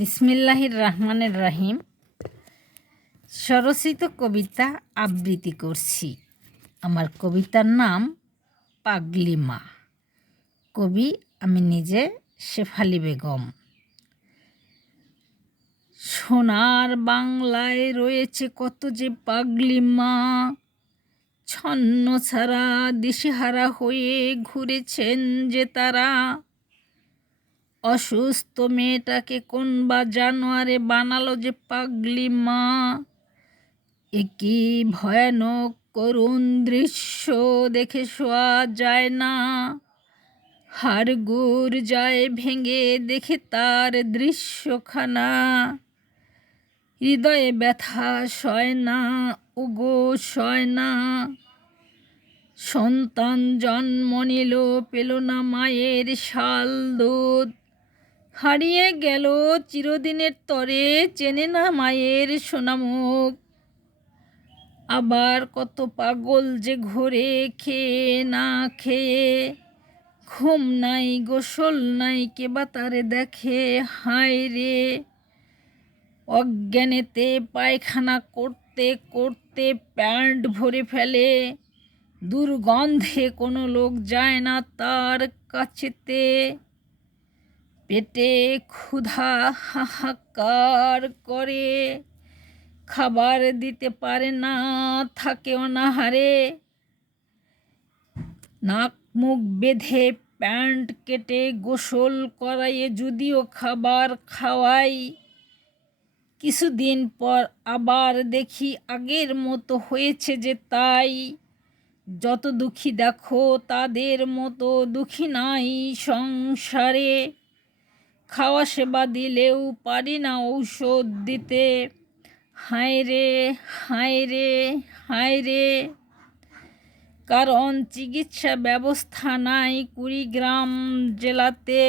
বিসমিল্লাহির রহমানির রহিম। স্বরচিত কবিতা আবৃত্তি করছি। আমার কবিতার নাম পাগলি মা। কবি আমি নিজে শেফালি বেগম। সোনার বাংলায় রয়েছে কত যে পাগলি মা, ছন্ন ছাড়া দিশেহারা হয়ে ঘুরেছেন যে তারা। অসুস্থ মেয়েটাকে কোন বা জানোয়ারে বানালো যে পাগলি মা। একই ভয়ানক করুণ দৃশ্য দেখে শোয়া যায় না, হাড়গোড় যায় ভেঙে দেখে তার দৃশ্যখানা। হৃদয়ে ব্যথা সয় না, ওগো সয় না। সন্তান জন্ম নিল পেল না মায়ের শাল দুধ, হারিয়ে গেল চিরদিনের তরে চেনে না মায়ের সোনামুখ। আবার কত পাগল যে ঘোরে খেয়ে না খেয়ে, ঘুম নাই গোসল নাই কেবা তারে দেখে হায় রে। অজ্ঞানেতে পায়খানা করতে করতে প্যান্ট ভরে ফেলে, দুর্গন্ধে কোনো লোক যায় না তার কাছেতে। পেটে ক্ষুধা হাহাকার করে, খাবার দিতে পারে না থাকে অনাহারে। নাক মুখ বেঁধে প্যান্ট কেটে গোসল করাইয়ে যদিও খাবার খাওয়াই, কিছুদিন পর আবার দেখি আগের মতো হয়েছে যে তাই। যত দুঃখী দেখো তাদের মতো দুঃখী নাই সংসারে, খাওয়া সেবা দিলেও পারি না ঔষধ দিতে। হায় রে হায় রে হায় রে। কারণ চিকিৎসা ব্যবস্থা নাই কুড়িগ্রাম জেলাতে।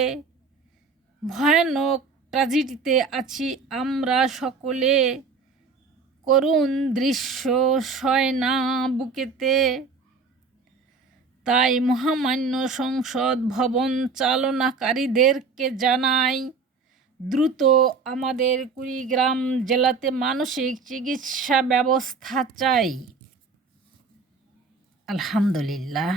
ভয়ানক ট্র্যাজেডিতে আছি আমরা সকলে, করুণ দৃশ্য সয় না বুকেতে। তাই মহামান্য সংসদ ভবন চালনাকারীদেরকে জানাই, দ্রুত আমাদের কুড়িগ্রাম জেলাতে মানসিক চিকিৎসা ব্যবস্থা চাই। আলহামদুলিল্লাহ।